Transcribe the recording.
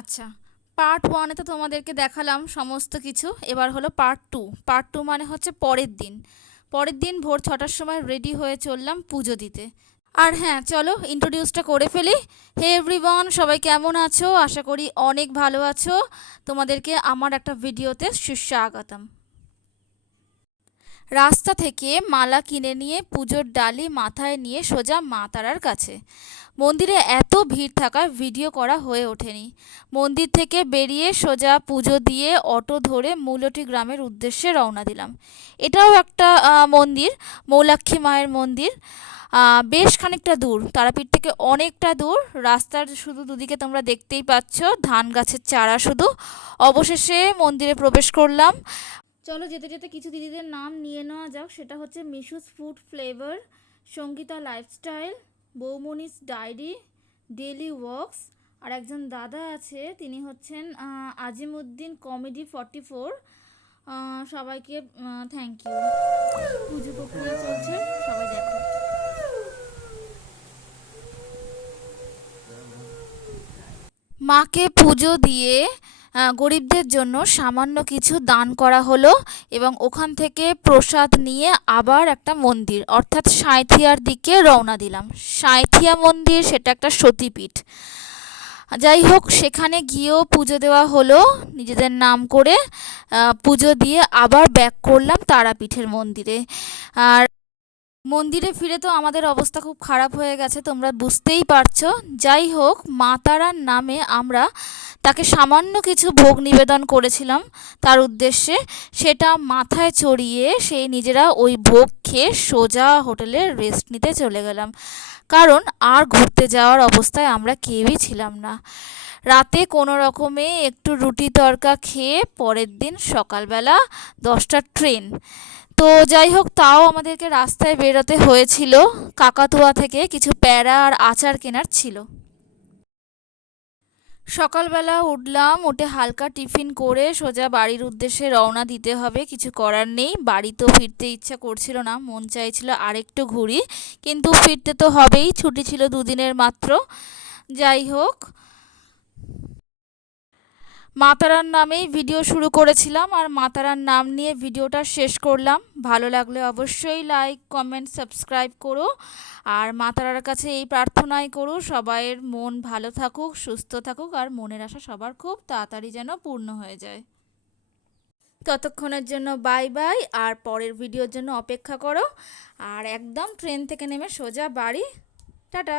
আচ্ছা, পার্ট 1 এ তো তোমাদেরকে দেখালাম সমস্ত কিছু। এবার হলো পার্ট 2। পার্ট 2 মানে হচ্ছে পরের দিন। পরের দিন ভোর ৬টার সময় রেডি হয়ে চললাম পুজো দিতে। আর হ্যাঁ, চলো ইন্ট্রোডিউসটা করে ফেলি। হে এভরিওয়ান, সবাই কেমন আছো? আশা করি অনেক ভালো আছো। তোমাদেরকে আমার একটা ভিডিওতে সুস্বাগতম। রাস্তা থেকে মালা কিনে নিয়ে পুজোর ডালি মাথায় নিয়ে সোজা মা তারার কাছে। মন্দিরে এত ভিড় থাকায় ভিডিও করা হয়ে ওঠেনি। মন্দির থেকে বেরিয়ে সোজা পুজো দিয়ে অটো ধরে মূলটি গ্রামের উদ্দেশ্যে রওনা দিলাম। এটাও একটা মন্দির, মৌলাক্ষী মায়ের মন্দির। বেশ খানিকটা দূর, তারাপীঠ থেকে অনেকটা দূর। রাস্তার শুধু দুদিকে তোমরা দেখতেই পাচ্ছ ধান গাছের চারা শুধু। অবশেষে মন্দিরে প্রবেশ করলাম। চলো যেতে যেতে কিছু দিদিদের নাম নিয়ে নেওয়া যাক। সেটা হচ্ছে Mishu's food flavour, Sangeeta lifestyle, Boumoni's diary, daily works. আর একজন দাদা আছে, তিনি হচ্ছেন আজিমুদ্দিন কমেডি 44। সবাইকে থ্যাংক ইউ। পুজো প্রক্রিয়া চলছে, সবাই দেখো। মাকে পুজো দিয়ে গরিবদের জন্য সামান্য কিছু দান করা হলো এবং ওখান থেকে প্রসাদ নিয়ে আবার একটা মন্দির অর্থাৎ সাঁইথিয়ার দিকে রওনা দিলাম। সাঁইথিয়া মন্দির, সেটা একটা সতীপীঠ। যাই হোক, সেখানে গিয়েও পুজো দেওয়া হলো নিজেদের নাম করে। পুজো দিয়ে আবার ব্যাক করলাম তারাপীঠের মন্দিরে। আর মন্দিরে ফিরে তো আমাদের অবস্থা খুব খারাপ হয়ে গেছে, তোমরা বুঝতেই পারছো। যাই হোক, মা তারার নামে আমরা তাকে সামান্য কিছু ভোগ নিবেদন করেছিলাম তার উদ্দেশ্যে। সেটা মাথায় চড়িয়ে সেই নিজেরা ওই ভোগ খেয়ে সোজা হোটেলে রেস্ট নিতে চলে গেলাম। কারণ আর ঘুরতে যাওয়ার অবস্থায় আমরা কেউই ছিলাম না। রাতে কোনো রকমে একটু রুটি তড়কা খেয়ে পরের দিন সকালবেলা 10টার ট্রেন। তো যাই হোক, তাও আমাদেরকে রাস্তায় বেরোতে হয়েছিল। কাকাতুয়া থেকে কিছু প্যারা আর আচার কেনার ছিল। সকালবেলা উঠলাম, উঠে হালকা টিফিন করে সোজা বাড়ির উদ্দেশ্যে রওনা দিতে হবে, কিছু করার নেই। বাড়ি তো ফিরতে ইচ্ছা করছিল না, মন চাইছিল আরেকটু ঘুরি, কিন্তু ফিরতে তো হবেই, ছুটি ছিল দুদিনের মাত্র। যাই হোক, মা তারার নামেই ভিডিও শুরু করেছিলাম আর মা তারার নাম নিয়ে ভিডিওটা শেষ করলাম। ভালো লাগলে অবশ্যই লাইক কমেন্ট সাবস্ক্রাইব করো। আর মা তারার কাছে এই প্রার্থনাই করো, সবাইয়ের মন ভালো থাকুক, সুস্থ থাকুক, আর মনের আশা সবার খুব তাড়াতাড়ি যেন পূর্ণ হয়ে যায়। ততক্ষণের জন্য বাই বাই, আর পরের ভিডিওর জন্য অপেক্ষা করো। আর একদম ট্রেন থেকে নেমে সোজা বাড়ি। টাটা।